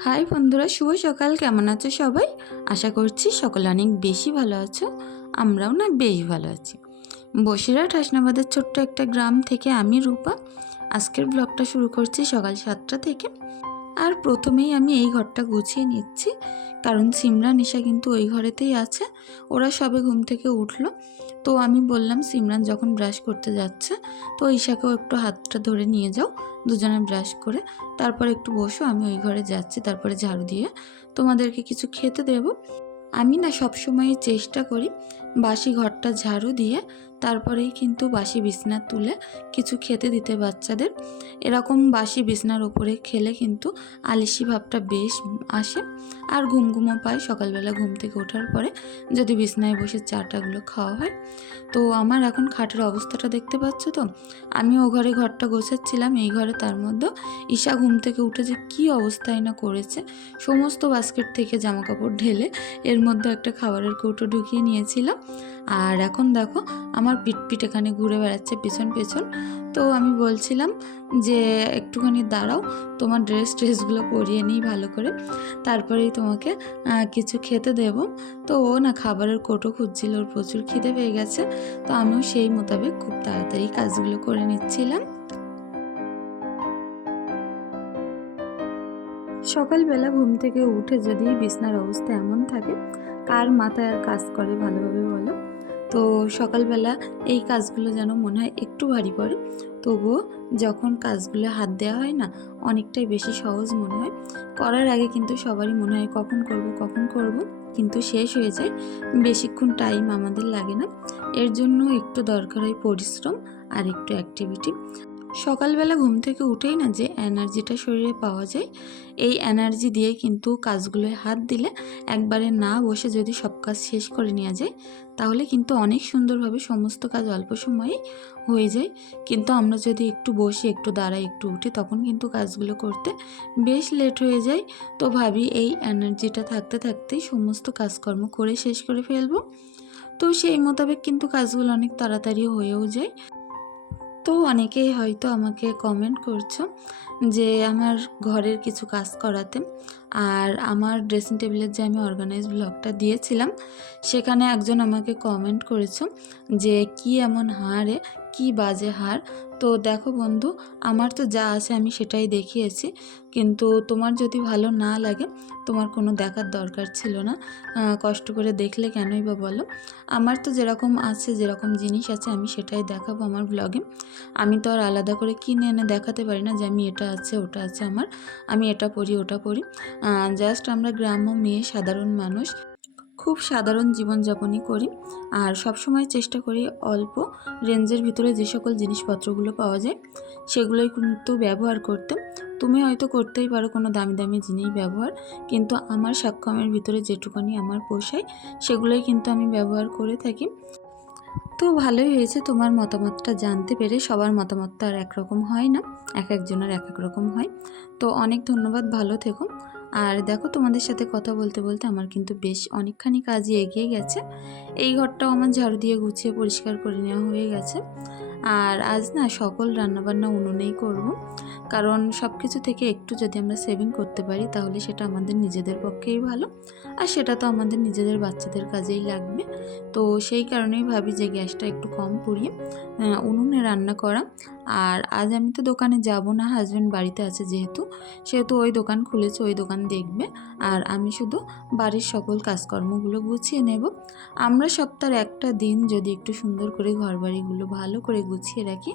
High বন্ধুরা, শুভ সকাল। কেমন আছো সবাই? আশা করছি সকলে অনেক বেশি ভালো আছো, আমরাও না বেশ ভালো আছি। বসিরহাট হাসনাবাদের ছোট্ট একটা গ্রাম থেকে আমি রূপা। আজকের ব্লগটা শুরু করছি সকাল সাতটা থেকে। আর প্রথমেই আমি এই ঘরটা গুছিয়ে নিচ্ছি। কারণ সিমরান নিশা কিন্তু ওই ঘরেতেই আছে। ওরা সবে ঘুম থেকে উঠল। তো আমি বললাম, সিমরান যখন ব্রাশ করতে যাচ্ছে, তো ঈশাকেও একটু হাতটা ধরে নিয়ে যাও, দুজনে ব্রাশ করে। তারপর একটু বসো, আমি ওই ঘরে যাচ্ছি। তারপরে ঝাড়ু দিয়ে তোমাদেরকে কিছু খেতে দেব। আমি না সবসময় চেষ্টা করি বাসি ঘরটা ঝাড়ু দিয়ে তারপরেই কিন্তু বাসি বিছনা তুলে কিছু খেতে দিতে বাচ্চাদের। এরকম বাসি বিছনার ওপরে খেলে কিন্তু আলিসি ভাবটা বেশ আসে আর ঘুম ঘুমও পায় সকালবেলা ঘুম থেকে ওঠার পরে যদি বিছনায় বসে চাটাগুলো খাওয়া হয়। তো আমার এখন খাটের অবস্থাটা দেখতে পাচ্ছ তো? আমি ও ঘরে ঘরটা গোছাচ্ছিলাম, এই ঘরে তার মধ্যে ঈশা ঘুম থেকে উঠে যে কী অবস্থায় না করেছে, সমস্ত বাস্কেট থেকে জামা কাপড় ঢেলে এর মধ্যে একটা খাবারের কৌটো ঢুকিয়ে নিয়েছিল। আর এখন দেখো, আমার পিট পিট এখানে ঘুরে বেড়াচ্ছে, পেছন পেছন। তো আমি বলছিলাম যে, একটুখানি দাঁড়াও, তোমার ড্রেস ট্রেসগুলো পরিয়ে নিই ভালো করে। তারপরেই তোমাকে কিছু খেতে দেব। তো ও না খাবারের কোটো খুঁজছিল, ওর প্রচুর খিদে পেয়ে গেছে। তো আমিও সেই মোতাবেক খুব তাড়াতাড়ি কাজগুলো করে নিচ্ছিলাম। সকালবেলা ঘুম থেকে উঠে যদি বিছনার অবস্থা এমন থাকে, কার মাথায় আর কাজ করে ভালোভাবে বলো? তো সকালবেলা এই কাজগুলো যেন মনে হয় একটু ভারী পড়ে। তবুও যখন কাজগুলো হাত দেওয়া হয় না, অনেকটাই বেশি সহজ মনে হয়। করার আগে কিন্তু সবারই মনে হয় কখন করব কখন করব, কিন্তু শেষ হয়ে যায়। বেশিক্ষণ টাইম আমাদের লাগে না। এর জন্য একটু দরকার হয় পরিশ্রম আর একটু অ্যাক্টিভিটি সকালবেলা ঘুম থেকে উঠেই না যে এনার্জিটা শরীরে পাওয়া যায়, এই এনার্জি দিয়ে কিন্তু কাজগুলোয় হাত দিলে একবারে না বসে যদি সব কাজ শেষ করে নেওয়া যায়, তাহলে কিন্তু অনেক সুন্দরভাবে সমস্ত কাজ অল্প সময়ে হয়ে যায়। কিন্তু আমরা যদি একটু বসে, একটু দাঁড়াই, একটু উঠি, তখন কিন্তু কাজগুলো করতে বেশ লেট হয়ে যায়। তো ভাবি এই এনার্জিটা থাকতে থাকতেই সমস্ত কাজকর্ম করে শেষ করে ফেলব। তো সেই মোতাবেক কিন্তু কাজগুলো অনেক তাড়াতাড়ি হয়েও যায়। তো অনেকেই হয়তো আমাকে কমেন্ট করছ যে আমার ঘরের কিছু কাজ করাতে। আর আমার ড্রেসিং টেবিলের যে আমি অর্গানাইজ ব্লগটা দিয়েছিলাম, সেখানে একজন আমাকে কমেন্ট করেছ যে কি এমন হারে কি বাজে হার। তো দেখো বন্ধু, আমার তো যা আছে আমি সেটাই দেখিয়েছি। কিন্তু তোমার যদি ভালো না লাগে, তোমার কোনো দেখার দরকার ছিল না। কষ্ট করে দেখলে কেনই বা বলো? আমার তো যেরকম আছে, যেরকম জিনিস আছে, আমি সেটাই দেখাবো আমার ব্লগে আমি তো আর আলাদা করে কিনে এনে দেখাতে পারি না যে আমি এটা আছে, ওটা আছে আমার। আমি এটা পড়ি ওটা পড়ি জাস্ট আমরা গ্রাম্য মেয়ে, সাধারণ মানুষ। খুব সাধারণ জীবনযাপনই করি। আর সব সময় চেষ্টা করি অল্প রেঞ্জের ভিতরে যে সকল জিনিসপত্রগুলো পাওয়া যায়, সেগুলোই কিন্তু ব্যবহার করতে। তুমি হয়তো করতেই পারো কোনো দামি দামি জিনিস ব্যবহার, কিন্তু আমার সক্ষমের ভিতরে যেটুকুনি আমার পোষায়, সেগুলোই কিন্তু আমি ব্যবহার করে থাকি। তো ভালোই হয়েছে তোমার মতামতটা জানতে পেরে, সবার মতামতটা আর একরকম হয় না, এক একজনের এক এক রকম হয়। তো অনেক ধন্যবাদ, ভালো থেকো। আর দেখো তোমাদের সাথে কথা বলতে বলতে আমার কিন্তু বেশ অনেকখানি কাজই এগিয়ে গেছে। এই ঘরটাও আমার ঝাড়ু দিয়ে গুছিয়ে পরিষ্কার করে নেওয়া হয়ে গেছে। আর আজ না সকল রান্নাবান্না উনুনেই করব। কারণ সব কিছু থেকে একটু যদি আমরা সেভিং করতে পারি, তাহলে সেটা আমাদের নিজেদের পক্ষেই ভালো। আর সেটা তো আমাদের নিজেদের বাচ্চাদের কাজেই লাগবে। তো সেই কারণেই ভাবি যে গ্যাসটা একটু কম পুড়িয়ে উনুনে রান্না করা। আর আজ আমি তো দোকানে যাব না হাজব্যান্ড বাড়িতে আছে যেহেতু, সেহেতু ওই দোকান খুলেছে, ওই দোকান দেখবে। আর আমি শুধু বাড়ির সকল কাজকর্মগুলো গুছিয়ে নেব। আমরা সপ্তাহের একটা দিন যদি একটু সুন্দর করে ঘরবাড়িগুলো ভালো করে গুছিয়ে রাখি,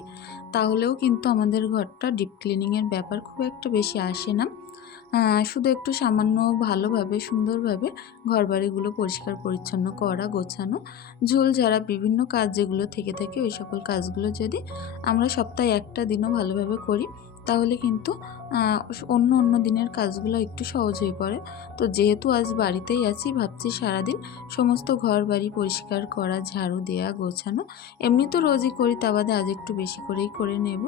তাহলেও কিন্তু আমাদের ঘরটা ডিপ ক্লিনিংয়ের ব্যাপার খুব একটা বেশি আসে না। শুধু একটু সামান্য ভালোভাবে, সুন্দরভাবে ঘরবাড়িগুলো পরিষ্কার, পরিচ্ছন্ন করা, গোছানো, ঝোল ঝাড়া, বিভিন্ন কাজ যেগুলো থেকে থাকে, ওই সকল কাজগুলো যদি আমরা সপ্তাহে একটা দিনও ভালোভাবে করি তাহলে কিন্তু অন্য অন্য দিনের কাজগুলো একটু সহজ হয়ে পড়ে। তো যেহেতু আজ বাড়িতেই আছি, ভাবছি সারাদিন সমস্ত ঘর বাড়ি পরিষ্কার করা, ঝাড়ু দেয়া, গোছানো, এমনি তো রোজই করি, তা বাদে আজ একটু বেশি করেই করে নেব।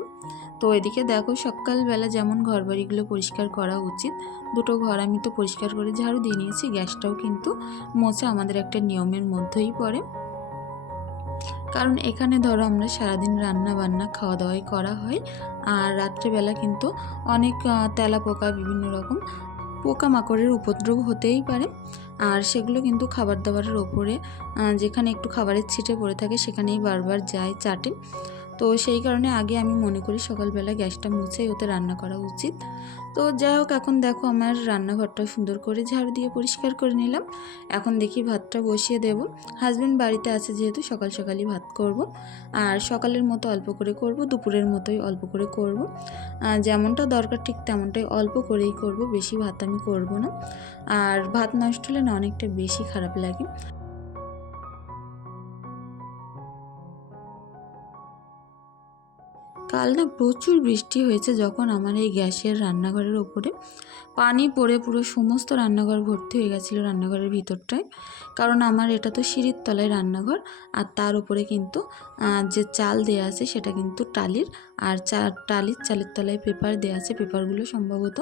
তো এদিকে দেখো, সকালবেলা যেমন ঘর বাড়িগুলো পরিষ্কার করা উচিত, দুটো ঘর আমি তো পরিষ্কার করে ঝাড়ু দিয়ে নিয়েছি, গ্যাসটাও কিন্তু মোছা, আমাদের একটা নিয়মের মধ্যেই পড়ে। কারণ এখানে ধরো আমরা সারাদিন রান্না বান্না খাওয়া দাওয়াই করা হয়। আর রাত্রেবেলা কিন্তু অনেক তেলা পোকা বিভিন্ন রকম পোকামাকড়ের উপদ্রব হতেই পারে। আর সেগুলো কিন্তু খাবার দাবারের ওপরে যেখানে একটু খাবারের ছিটে পড়ে থাকে সেখানেই বারবার যায় চাটে। তো সেই কারণে আগে আমি মনে করি সকালবেলা গ্যাসটা মুছেই ওতে রান্না করা উচিত। তো যাই হোক, এখন দেখো আমার রান্নাঘরটা সুন্দর করে ঝাড়ু দিয়ে পরিষ্কার করে নিলাম। এখন দেখি ভাতটা বসিয়ে দেব। হাজব্যান্ড বাড়িতে আছে যেহেতু, সকাল সকালই ভাত করব। আর সকালের মতো অল্প করে করব, দুপুরের মতোই অল্প করে করব। যেমনটা দরকার ঠিক তেমনটাই অল্প করেই করব, বেশি ভাত আমি করব না। আর ভাত নষ্ট হলে না অনেকটা বেশি খারাপ লাগে। কাল না প্রচুর বৃষ্টি হয়েছে যখন আমার এই গ্যাসের রান্নাঘরের ওপরে। পানি পড়ে পুরো সমস্ত রান্নাঘর ভর্তি হয়ে গেছিল রান্নাঘরের ভিতরটায়। কারণ আমার এটা তো সিঁড়ির তলায় রান্নাঘর, আর তার উপরে কিন্তু যে চাল দেয়া আছে সেটা কিন্তু টালির, আর চা, টালির, চালের তলায় পেপার দেয়া আছে। পেপারগুলো সম্ভবত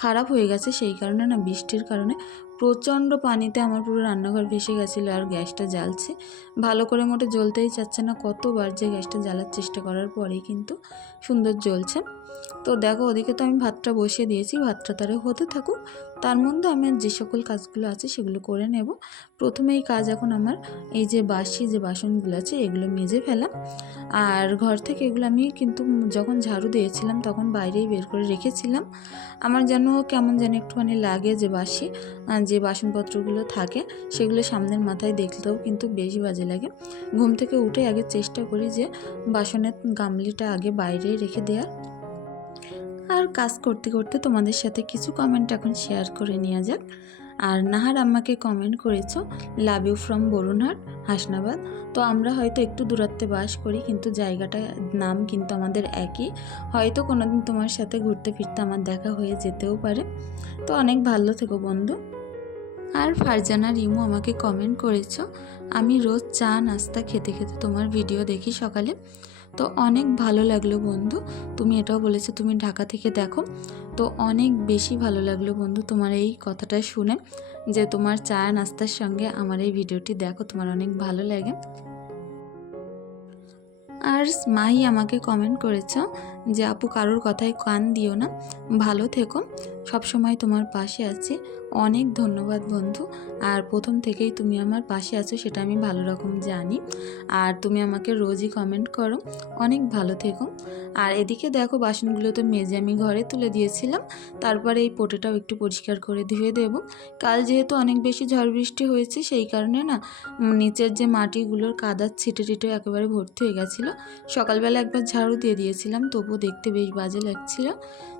খারাপ হয়ে গেছে, সেই কারণে না বৃষ্টির কারণে প্রচণ্ড পানিতে আমার পুরো রান্নাঘর ভেসে গেছিল আর গ্যাসটা জ্বালছে। ভালো করে মোটে জ্বলতেই চাচ্ছে না, কতবার যে গ্যাসটা জ্বালার চেষ্টা করার পরেই কিন্তু সুন্দর জ্বলছে। তো দেখো, ওদিকে তো আমি ভাতটা বসিয়ে দিয়েছি, ভাতটা তারে হতে থাকুক। তার মধ্যে আমি যে সকল কাজগুলো আছে সেগুলো করে নেব। প্রথমে এই কাজ এখন আমার এই যে বাসি যে বাসনগুলো আছে, এগুলো মেজে ফেলাম। আর ঘর থেকে এগুলো আমি কিন্তু যখন ঝাড়ু দিয়েছিলাম, তখন বাইরেই বের করে রেখেছিলাম। আমার যেন কেমন যেন একটুখানি লাগে যে বাসি যে বাসনপত্রগুলো থাকে, সেগুলো সামনের মাথায় দেখলেও কিন্তু বেশি বাজে লাগে। ঘুম থেকে উঠে আগে চেষ্টা করি যে বাসনের গামলিটা আগে বাইরেই রেখে দেওয়ার। আর কাজ করতে করতে তোমাদের সাথে কিছু কমেন্ট এখন শেয়ার করে নেওয়া যাক। আর নাহার আম্মাকে কমেন্ট করেছ love you from Barunhat Hasnabad. তো আমরা হয়তো একটু দূরত্বে বাস করি, কিন্তু জায়গাটা নাম কিন্তু আমাদের একই। হয়তো কোনোদিন তোমার সাথে ঘুরতে ফিরতে আমার দেখা হয়ে যেতেও পারে। তো অনেক ভালো থেকো বন্ধু। আর ফারজানা রিমু আমাকে কমেন্ট করেছ, আমি রোজ চা, নাস্তা, খেতে খেতে তোমার ভিডিও দেখি সকালে। তো অনেক ভালো লাগল বন্ধু। তুমি এটাও বলেছ, তুমি ঢাকা থেকে দেখো। তো অনেক বেশি ভালো লাগল বন্ধু তোমার এই কথাটা শুনে যে তোমার চা নাস্তার সঙ্গে আমার এই ভিডিওটি দেখো, তোমার অনেক ভালো লাগে। আর মাহি আমাকে কমেন্ট করেছ যে, আপু কারোর কথায় কান দিও না, ভালো থেকো সব সময় তোমার পাশে আছি। অনেক ধন্যবাদ বন্ধু। আর প্রথম থেকেই তুমি আমার পাশে আছো, সেটা আমি ভালো রকম জানি। আর তুমি আমাকে রোজই কমেন্ট করো। অনেক ভালো থেকো। আর এদিকে দেখো, বাসনগুলো তো মেজে আমি ঘরে তুলে দিয়েছিলাম। তারপরে এই পোটেটাও একটু পরিষ্কার করে ধুয়ে দেব। কাল যেহেতু অনেক বেশি ঝড় বৃষ্টি হয়েছে, সেই কারণে না নিচের যে মাটিগুলোর কাদার ছিটে টিটে একেবারে ভর্তি হয়ে গেছিল। সকালবেলা একবার ঝাড়ু দিয়ে দিয়েছিলাম, তবুও দেখতে বেশ বাজে লাগছিল।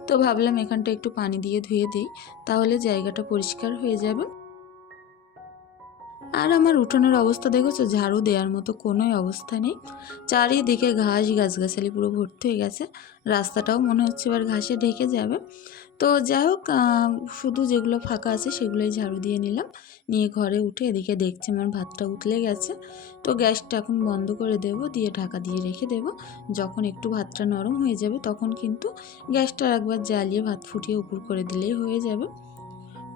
তো ভাবলাম এখানটা একটু পানি দিয়ে ধুয়ে দিই। তাহলে জায়গাটা পরিষ্কার হয়ে যাবে। আর আমার উঠোনের অবস্থা দেখেছ? ঝাড়ু দেওয়ার মতো কোনোই অবস্থা নেই। চারিদিকে ঘাস গাছগাছালি পুরো ভর্তি হয়ে গেছে। রাস্তাটাও মনে হচ্ছে এবার ঘাসে ঢেকে যাবে। তো যাই হোক শুধু যেগুলো ফাঁকা আছে সেগুলোই ঝাড়ু দিয়ে নিলাম। নিয়ে ঘরে উঠে এদিকে দেখছি আমার ভাতটা উতলে গেছে। তো গ্যাসটা এখন বন্ধ করে দেব, দিয়ে ঢাকা দিয়ে রেখে দেব। যখন একটু ভাতটা নরম হয়ে যাবে তখন কিন্তু গ্যাসটা একবার জ্বালিয়ে ভাত ফুটিয়ে উপর করে দিলেই হয়ে যাবে।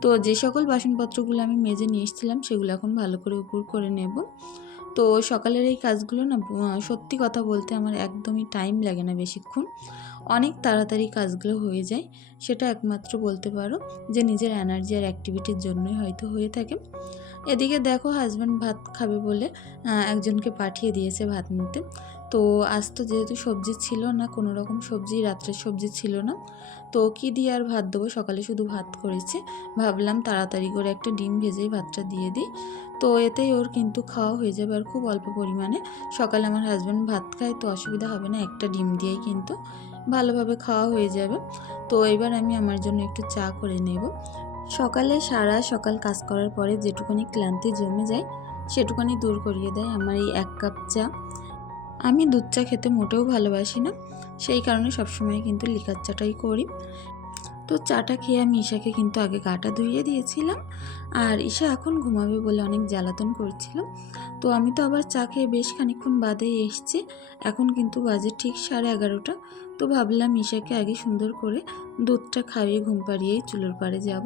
তো যে সকল বাসনপত্রগুলো আমি মেজে নিয়ে এসেছিলাম, সেগুলো এখন ভালো করে উপর করে নেব। তো সকালের এই কাজগুলো না সত্যি কথা বলতে আমার একদমই টাইম লাগে না বেশিক্ষণ। অনেক তাড়াতাড়ি কাজগুলো হয়ে যায়, সেটা একমাত্র বলতে পারো যে নিজের এনার্জি আর অ্যাক্টিভিটির জন্যই হয়তো হয়ে থাকে। এদিকে দেখো হাজব্যান্ড ভাত খাবে বলে একজনকে পাঠিয়ে দিয়েছে ভাত নিতে। তো আজ তো যেহেতু সবজি ছিল না, কোনো রকম সবজি, রাত্রের সবজি ছিল না। তো কি দিয়ে আর ভাত দেবো? সকালে শুধু ভাত করেছে। ভাবলাম তাড়াতাড়ি করে একটা ডিম ভেজেই ভাতটা দিয়ে দিই। তো এতেই ওর কিন্তু খাওয়া হয়ে যাবে আর খুব অল্প পরিমাণে। সকালে আমার হাজব্যান্ড ভাত খায়, তো অসুবিধা হবে না, একটা ডিম দিয়েই কিন্তু ভালোভাবে খাওয়া হয়ে যাবে। তো এবার আমি আমার জন্য একটু চা করে নেব। সকালে সারা সকাল কাজ করার পরে যেটুকুনি ক্লান্তি জমে যায়, সেটুকুনি দূর করিয়ে দেয় আমার এই এক কাপ চা। আমি দুধ চা খেতে মোটেও ভালোবাসি না। সেই কারণে সবসময় কিন্তু লিকার চাটাই করি। তো চাটা খেয়ে আমি ঈশাকে কিন্তু আগে গাটা ধুইয়ে দিয়েছিলাম। আর ঈশা এখন ঘুমাবে বলে অনেক জ্বালাতন করছিল। তো আমি তো আবার চা খেয়ে বেশ খানিক্ষণ বাদেই এসছি। এখন কিন্তু বাজে ঠিক সাড়ে এগারোটা। তো ভাবলাম ঈশাকে আগে সুন্দর করে দুধটা খাইয়ে ঘুম পাড়িয়েই চুলোর পাড়ে যাব।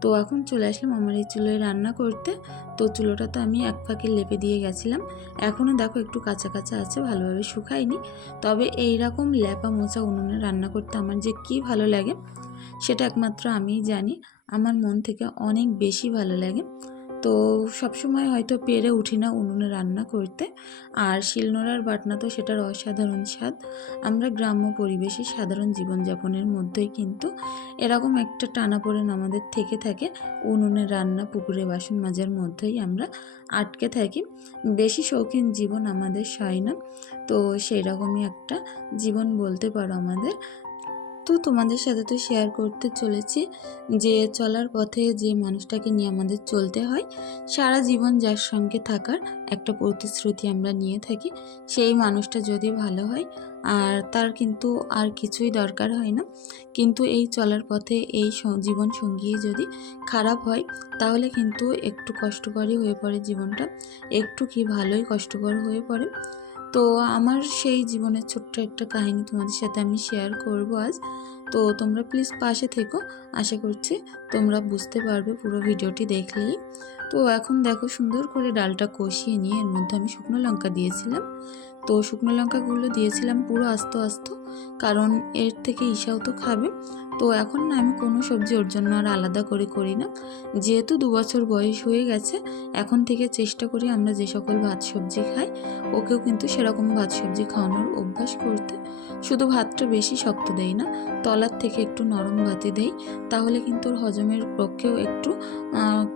তো এখন চলে আসলাম আমার এই চুলোয় রান্না করতে। তো চুলোটা তো আমি এক ফাঁকে লেপে দিয়ে গেছিলাম। এখনও দেখো একটু কাঁচা কাঁচা আছে, ভালোভাবে শুকায়নি। তবে এই রকম ল্যাপা মোচা উনুনে রান্না করতে আমার যে কি ভালো লাগে, সেটা একমাত্র আমিই জানি। আমার মন থেকে অনেক বেশি ভালো লাগে। তো সবসময় হয়তো পেরে উঠি না উনুনে রান্না করতে। আর শিলনোড়ার বাটনা তো সেটার অসাধারণ স্বাদ। আমরা গ্রাম্য পরিবেশে সাধারণ জীবনযাপনের মধ্যেই কিন্তু এরকম একটা টানাপোড়েন আমাদের থেকে থাকে। উনুনে রান্না, পুকুরে বাসন মাজার মধ্যেই আমরা আটকে থাকি। বেশি শৌখিন জীবন আমাদের সয় না। তো সেই রকমই একটা জীবন বলতে পারো আমাদের। তো তোমাদের সাথে তো শেয়ার করতে চলেছি যে চলার পথে যে মানুষটাকে নিয়ে আমাদের চলতে হয়, সারা জীবন যার সঙ্গে থাকার একটা প্রতিশ্রুতি আমরা নিয়ে থাকি, সেই মানুষটা যদি ভালো হয়, আর তার কিন্তু আর কিছুই দরকার হয় না। কিন্তু এই চলার পথে, এই জীবন সঙ্গী যদি খারাপ হয়, তাহলে কিন্তু একটু কষ্টকরই হয়ে পড়ে জীবনটা। একটু কি ভালোই কষ্টকর হয়ে পড়ে তো আমার সেই জীবনের ছোট্ট একটা কাহিনী তোমাদের সাথে আমি শেয়ার করব আজ। তো তোমরা প্লিজ পাশে থেকো। আশা করছি তোমরা বুঝতে পারবে পুরো ভিডিওটি দেখলেই। তো এখন দেখো সুন্দর করে ডালটা কষিয়ে নিয়ে এর মধ্যে আমি শুকনো লঙ্কা দিয়েছিলাম। তো শুকনো লঙ্কাগুলো দিয়েছিলাম পুরো আস্ত আস্ত, কারণ এর থেকে ঈশাও তো খাবে। তো এখন না আমি কোনো সবজি ওর জন্য আর আলাদা করে করি না। যেহেতু দু বছর বয়স হয়ে গেছে, এখন থেকে চেষ্টা করি আমরা যে সকল ভাত সবজি খাই, ওকেও কিন্তু সেরকম ভাত সবজি খাওয়ানোর অভ্যাস করতে। শুধু ভাতটা বেশি শক্ত দেই না, তলার থেকে একটু নরম ভাতে দেই, তাহলে কিন্তু ওর হজমের পক্ষেও একটু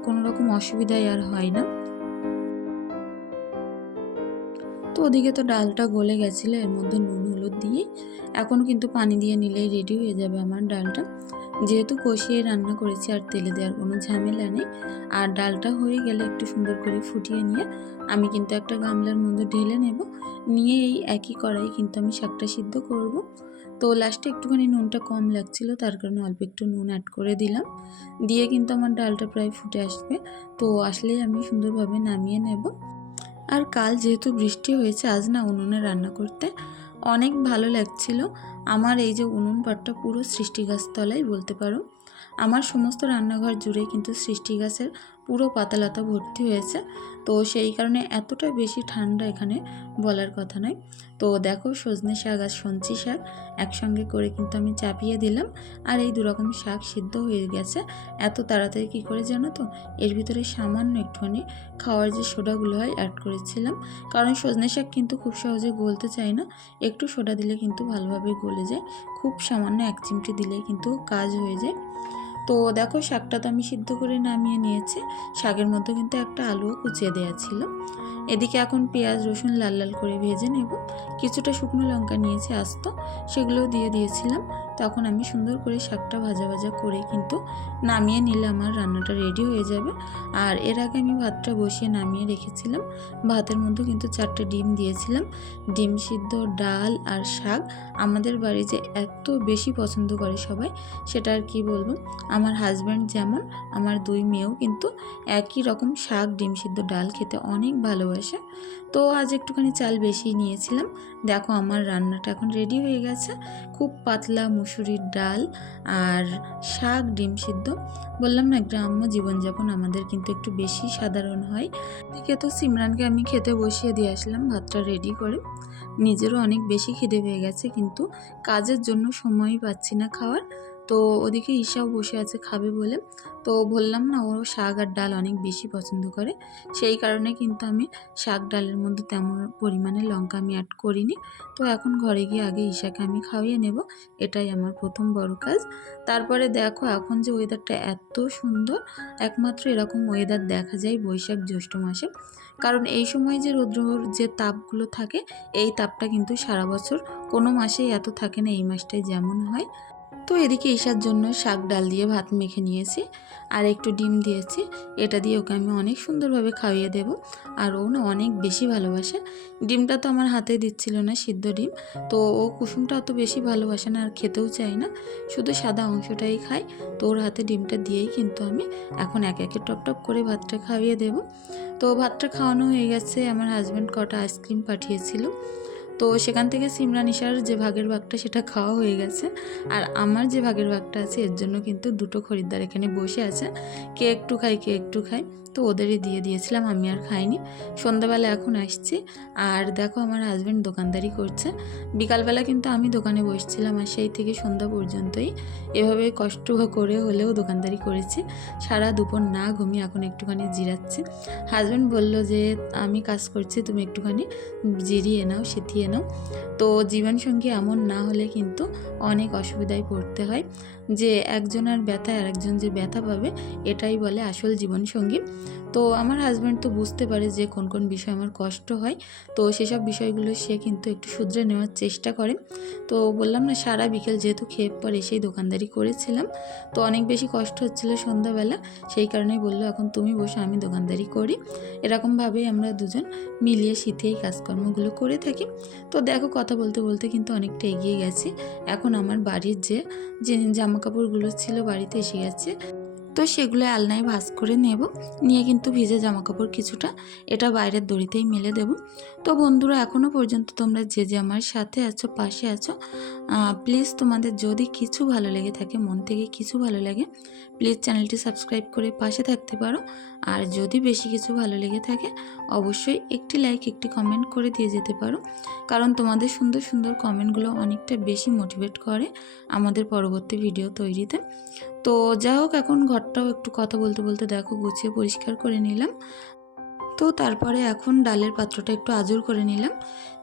কোনো রকম অসুবিধাই আর হয় না। তো ওদিকে তো ডালটা গলে গেছিল, এর মধ্যে নুন হলুদ দিয়ে। এখন কিন্তু পানি দিয়ে নিলেই রেডি হয়ে যাবে আমার ডালটা। যেহেতু কষিয়ে রান্না করেছি আর তেলে দেওয়ার কোনো ঝামেলা নেই। আর ডালটা হয়ে গেলে একটু সুন্দর করে ফুটিয়ে নিয়ে আমি কিন্তু একটা গামলার মধ্যে ঢেলে নেব। নিয়ে এই একই কড়াই কিন্তু আমি শাকটা সিদ্ধ করব। তো লাস্টে একটুখানি নুনটা কম লাগছিল, তার কারণে অল্প একটু নুন অ্যাড করে দিলাম। দিয়ে কিন্তু আমার ডালটা প্রায় ফুটে আসবে। তো আসলেই আমি সুন্দরভাবে নামিয়ে নেব। আর কাল যেহেতু বৃষ্টি হয়েছে, আজ না উনুনে রান্না করতে। অনেক ভালো লাগছিল। আমার এই যে উনুন পাটটা পুরো সৃষ্টি গাছ তলাই বলতে পারো। আমার সমস্ত রান্নাঘর জুড়ে কিন্তু সৃষ্টি গাছের পুরো পাতালতা ভর্তি হয়েছে। তো সেই কারণে এতটা বেশি ঠান্ডা এখানে বলার কথা নয়। তো দেখো সজনে শাক আর সঞ্চি শাক একসঙ্গে করে কিন্তু আমি চাপিয়ে দিলাম। আর এই দুরকম শাক সিদ্ধ হয়ে গেছে। এত তাড়াতাড়ি কী করে জানো তো? এর ভিতরে সামান্য একটুখানি খাওয়ার যে সোডাগুলো হয় অ্যাড করেছিলাম। কারণ সজনে শাক কিন্তু খুব সহজে গলতে চায় না। একটু সোডা দিলে কিন্তু ভালোভাবে গলে যায়। খুব সামান্য এক চিমটি দিলে কিন্তু কাজ হয়ে যায়। তো দেখো শাকটা তো আমি সিদ্ধ করে নামিয়ে নিয়েছি। শাকের মধ্যে কিন্তু একটা আলুও কুচিয়ে দেওয়া ছিল। এদিকে এখন পেঁয়াজ, রসুন লাল লাল করে ভেজে নেব। কিছুটা শুকনো লঙ্কা নিয়েছি আস্ত, সেগুলোও দিয়ে দিয়েছিলাম। তখন আমি সুন্দর করে শাকটা ভাজা ভাজা করে কিন্তু নামিয়ে নিলে আমার রান্নাটা রেডি হয়ে যাবে। আর এর আগে আমি ভাতটা বসিয়ে নামিয়ে রেখেছিলাম। ভাতের মধ্যে কিন্তু চারটে ডিম দিয়েছিলাম। ডিম সিদ্ধ, ডাল আর শাক আমাদের বাড়ি যে এত বেশি পছন্দ করে সবাই, সেটা আর কি বলব? আমার হাজব্যান্ড যেমন, আমার দুই মেয়েও কিন্তু একই রকম শাক, ডিম সিদ্ধ, ডাল খেতে অনেক ভালোবাসে। তো আজ একটুখানি চাল বেশি নিয়েছিলাম। দেখো আমার রান্নাটা এখন রেডি হয়ে গেছে। খুব পাতলা মুসুরির ডাল আর শাক ডিম সিদ্ধ। বললাম না, গ্রাম্য জীবনযাপন আমাদের কিন্তু একটু বেশি সাধারণ হয়। এদিকে তো সিমরানকে আমি খেতে বসিয়ে দিয়ে আসলাম, ভাতটা রেডি করে। নিজেরও অনেক বেশি খিদে পেয়ে গেছে, কিন্তু কাজের জন্য সময়ই পাচ্ছি না খাওয়ার। তো ওদিকে ঈশাও বসে আছে খাবে বলে। তো বললাম না, ও শাক আর ডাল অনেক বেশি পছন্দ করে। সেই কারণে কিন্তু আমি শাক ডালের মধ্যে তেমন পরিমাণে লঙ্কা আমি অ্যাড করিনি। তো এখন ঘরে গিয়ে আগে ঈশাকে আমি খাওয়িয়ে নেব, এটাই আমার প্রথম বড় কাজ। তারপরে দেখো এখন যে ওয়েদারটা এত সুন্দর, একমাত্র এরকম ওয়েদার দেখা যায় বৈশাখ জ্যৈষ্ঠ মাসে। কারণ এই সময় যে রৌদ্রর যে তাপগুলো থাকে, এই তাপটা কিন্তু সারা বছর কোনো মাসেই এত থাকে না, এই মাসটাই যেমন হয়। তো এদিকে ঈশার জন্য শাক ডাল দিয়ে ভাত মেখে নিয়েছি আর একটু ডিম দিয়েছি। এটা দিয়ে ওকে আমি অনেক সুন্দরভাবে খাইয়ে দেব আর ও না অনেক বেশি ভালোবাসে। ডিমটা তো আমার হাতে দিচ্ছিল না সিদ্ধ ডিম, তো ও কুসুমটা অত বেশি ভালোবাসে না আর খেতেও চায় না। শুধু সাদা অংশটাই খায়, তো ওর হাতে ডিমটা দিয়েই কিন্তু আমি এখন এক একে টপ টপ করে ভাতটা খাইয়ে দেব। তো ভাতটা খাওয়ানো হয়ে গেছে, আমার হাজব্যান্ড কটা আইসক্রিম পাঠিয়েছিল। তো সেখান থেকে সিমরান ইশার যে ভাগের ভাগটা সেটা খাওয়া হয়ে গেছে। আর আমার যে ভাগের ভাগটা আছে, এর জন্য কিন্তু দুটো খরিদ্দার এখানে বসে আছে। কে একটু খায়, কে একটু খায়। তো ওদেরই দিয়ে দিয়েছিলাম, আমি আর খাইনি। সন্ধ্যাবেলা এখন আসছি। আর দেখো আমার হাজব্যান্ড দোকানদারি করছে। বিকালবেলা কিন্তু আমি দোকানে বসছিলাম আর সেই থেকে সন্ধ্যা পর্যন্তই। এভাবে কষ্ট করে হলেও দোকানদারি করেছি। সারা দুপুর না ঘুমিয়ে এখন একটুখানি জিরাচ্ছি। হাজব্যান্ড বলল যে, আমি কাজ করছি, তুমি একটুখানি জিরিয়ে নাও সেতিয়ে নাও। তো জীবনসঙ্গী এমন না হলে কিন্তু অনেক অসুবিধায় পড়তে হয়। যে একজনের ব্যথায় আরেকজন যে ব্যথা পাবে এটাই বলে আসল জীবনসঙ্গী। তো আমার হাজব্যান্ড তো বুঝতে পারে যে কোন কোন বিষয় আমার কষ্ট হয়, তো সেসব বিষয়গুলো সে কিন্তু একটু শুধরে নেওয়ার চেষ্টা করে। তো বললাম না, সারা বিকেল যেহেতু খেয়ে পর এসেই দোকানদারি করেছিলাম, তো অনেক বেশি কষ্ট হচ্ছিল সন্ধ্যাবেলা, সেই কারণেই বলল, এখন তুমি বসে, আমি দোকানদারি করি। এরকমভাবেই আমরা দুজন মিলিয়ে শীতেই কাজকর্মগুলো করে থাকি। তো দেখো, কথা বলতে বলতে কিন্তু অনেকটা এগিয়ে গেছি। এখন আমার বাড়ির যে যে জামা কাপড়গুলো ছিল বাড়িতে এসে গেছে। তো সেগুলো আলনায় ভাঁজ করে নেব। নিয়ে কিন্তু ভিজে জামা কাপড় কিছুটা এটা বাইরের দড়িতেই মেলে দেব। তো বন্ধুরা এখনও পর্যন্ত তোমরা যে যে আমার সাথে আছো, পাশে আছো প্লিজ তোমাদের যদি কিছু ভালো লেগে থাকে, মন থেকে কিছু ভালো লাগে প্লিজ চ্যানেলটি সাবস্ক্রাইব করে পাশে থাকতে পারো। আর যদি বেশি কিছু ভালো লেগে থাকে, অবশ্যই একটি লাইক একটি কমেন্ট করে দিয়ে যেতে পারো। কারণ তোমাদের সুন্দর সুন্দর কমেন্টগুলো অনেকটা বেশি মোটিভেট করে আমাদের পরবর্তী ভিডিও তৈরিতে। তো যা হোক, এখন ঘরটাও একটু কথা বলতে বলতে দেখো গুছিয়ে পরিষ্কার করে নিলাম। তো তারপরে এখন ডালের পাত্রটা একটু আজুর করে নিলাম।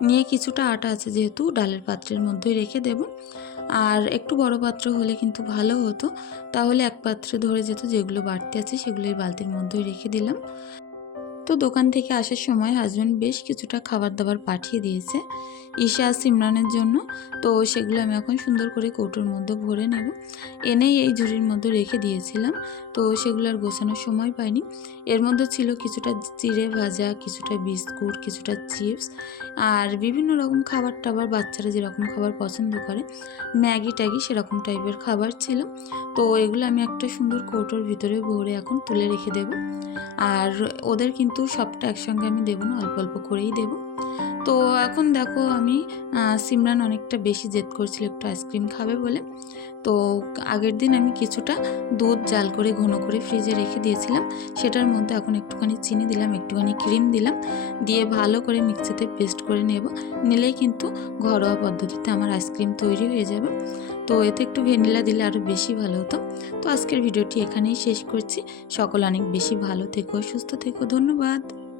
নিয়ে কিছুটা আটা আছে যেহেতু, ডালের পাত্রের মধ্যেই রেখে দেব। আর একটু বড় পাত্র হলে কিন্তু ভালো হতো। তাহলে এক পাত্রে ধরে যেত যেগুলো বাড়তি আছে সেগুলো এই বালতির মধ্যেই রেখে দিলাম। তো দোকান থেকে আসার সময় হাজব্যান্ড বেশ কিছুটা খাবার দাবার পাঠিয়ে দিয়েছে, ঈশা আর সিমরানের জন্য। তো সেগুলো আমি এখন সুন্দর করে কৌটোর মধ্যে ভরে নেব। এনেই এই ঝুড়ির মধ্যে রেখে দিয়েছিলাম। তো সেগুলো আর গোছানোর সময় পাইনি। এর মধ্যে ছিল কিছুটা চিড়ে ভাজা, কিছুটা বিস্কুট, কিছুটা চিপস আর বিভিন্ন রকম খাবার টাবার বাচ্চারা যেরকম খাবার পছন্দ করে, ম্যাগি ট্যাগি সেরকম টাইপের খাবার ছিল। তো এগুলো আমি একটা সুন্দর কৌটোর ভিতরে ভরে এখন তুলে রেখে দেব। আর ওদের কিন্তু সবটা একসঙ্গে আমি দেবো না, অল্প অল্প করেই দেবো। তো এখন দেখো আমি সিমরান অনেকটা বেশি জেদ করছিল একটু আইসক্রিম খাবে বলে। তো আগের দিন আমি কিছুটা দুধ জাল করে ঘন করে ফ্রিজে রেখে দিয়েছিলাম। সেটার মধ্যে এখন একটুখানি চিনি দিলাম, একটুখানি ক্রিম দিলাম। দিয়ে ভালো করে মিক্সিতে পেস্ট করে নেব। নিলেই কিন্তু ঘরোয়া পদ্ধতিতে আমার আইসক্রিম তৈরি হয়ে যাবে। তো এতে একটু ভ্যানিলা দিলে আরও বেশি ভালো হতো। তো আজকের ভিডিওটি এখানেই শেষ করছি। সকল অনেক বেশি ভালো থেকো, সুস্থ থেকো, ধন্যবাদ।